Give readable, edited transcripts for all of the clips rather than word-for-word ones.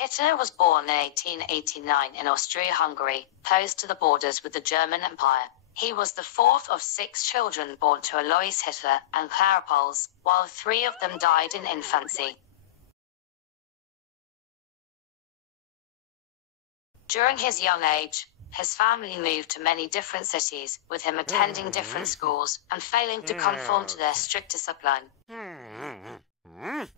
Hitler was born in 1889 in Austria-Hungary, close to the borders with the German Empire. He was the fourth of 6 children born to Alois Hitler and Clara Pols, while 3 of them died in infancy. During his young age, his family moved to many different cities, with him attending different schools and failing to conform to their strict discipline.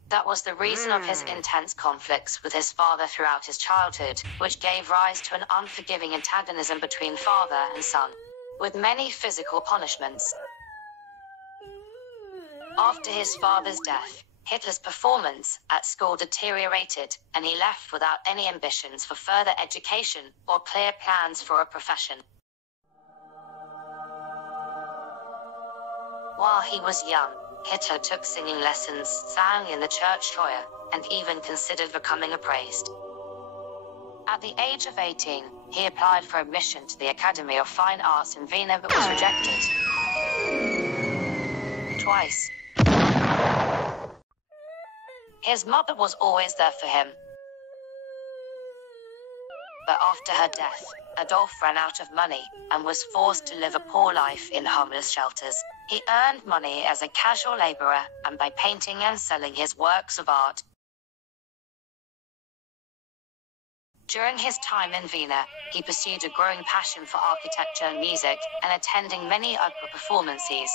That was the reason of his intense conflicts with his father throughout his childhood, which gave rise to an unforgiving antagonism between father and son, with many physical punishments. After his father's death, Hitler's performance at school deteriorated, and he left without any ambitions for further education or clear plans for a profession. While he was young, Hitler took singing lessons, sang in the church choir, and even considered becoming a priest. At the age of 18, he applied for admission to the Academy of Fine Arts in Vienna but was rejected twice. His mother was always there for him. But after her death, Adolf ran out of money and was forced to live a poor life in homeless shelters. He earned money as a casual laborer and by painting and selling his works of art. During his time in Vienna, he pursued a growing passion for architecture and music, and attending many opera performances.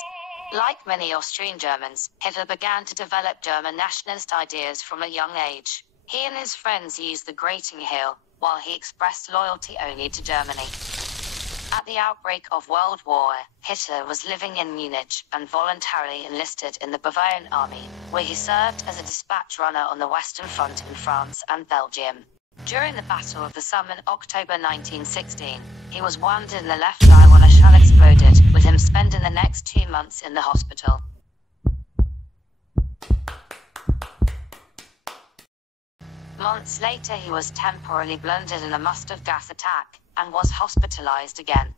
Like many Austrian Germans, Hitler began to develop German nationalist ideas from a young age. He and his friends used the grating heel, while he expressed loyalty only to Germany. At the outbreak of World War, Hitler was living in Munich and voluntarily enlisted in the Bavarian army, where he served as a dispatch runner on the Western Front in France and Belgium. During the Battle of the Somme in October 1916, he was wounded in the left eye when a shell exploded, with him spending the next 2 months in the hospital. Months later, he was temporarily blinded in a mustard gas attack, and was hospitalized again.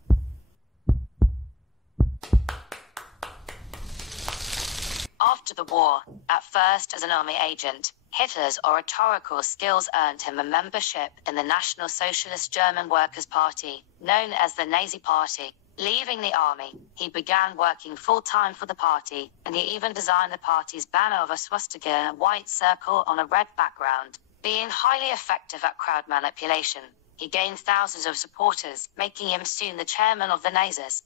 After the war, at first as an army agent, Hitler's oratorical skills earned him a membership in the National Socialist German Workers' Party, known as the Nazi Party. Leaving the army, he began working full-time for the party, and he even designed the party's banner of a swastika and a white circle on a red background. Being highly effective at crowd manipulation, he gained thousands of supporters, making him soon the chairman of the Nazis.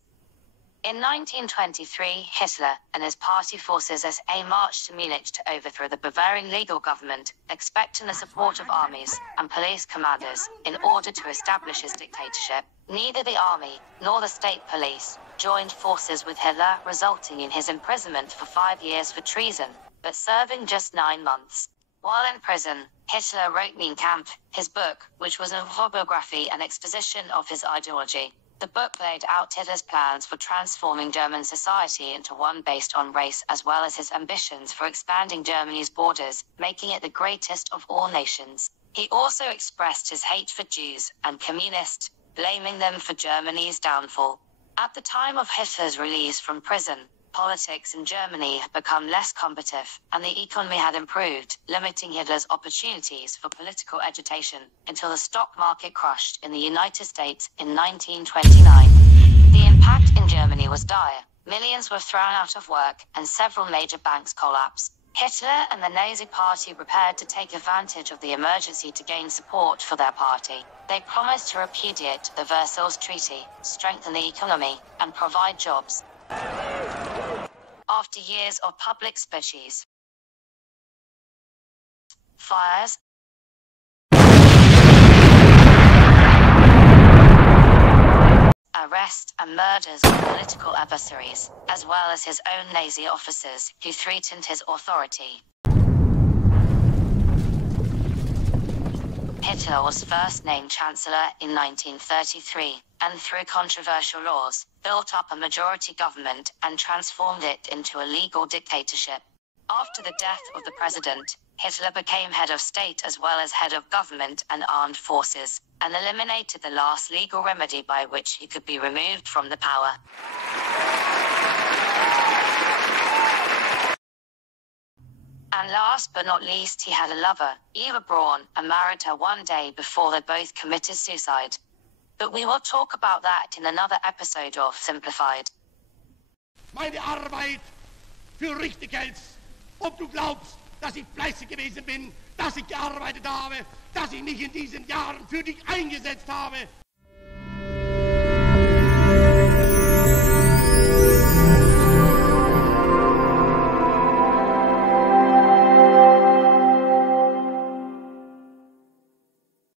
In 1923, Hitler and his party forces marched to Munich to overthrow the Bavarian legal government, expecting the support of armies and police commanders in order to establish his dictatorship. Neither the army nor the state police joined forces with Hitler, resulting in his imprisonment for 5 years for treason, but serving just 9 months. While in prison, Hitler wrote Mein Kampf, his book, which was an autobiography and exposition of his ideology. The book laid out Hitler's plans for transforming German society into one based on race, as well as his ambitions for expanding Germany's borders, making it the greatest of all nations. He also expressed his hate for Jews and communists, blaming them for Germany's downfall. At the time of Hitler's release from prison, politics in Germany had become less competitive, and the economy had improved, limiting Hitler's opportunities for political agitation, until the stock market crashed in the United States in 1929. The impact in Germany was dire. Millions were thrown out of work, and several major banks collapsed. Hitler and the Nazi Party prepared to take advantage of the emergency to gain support for their party. They promised to repudiate the Versailles Treaty, strengthen the economy, and provide jobs. After years of public speeches, fires, arrests and murders of political adversaries, as well as his own Nazi officers who threatened his authority, Hitler was first named Chancellor in 1933, and through controversial laws, built up a majority government and transformed it into a legal dictatorship. After the death of the president, Hitler became head of state as well as head of government and armed forces, and eliminated the last legal remedy by which he could be removed from the power. And last but not least, he had a lover, Eva Braun, and married her one day before they both committed suicide. But we will talk about that in another episode of Simplified. Meine Arbeit für richtig hältst, ob du glaubst, dass ich fleißig gewesen bin, dass ich gearbeitet habe, dass ich mich in diesen Jahren für dich eingesetzt habe.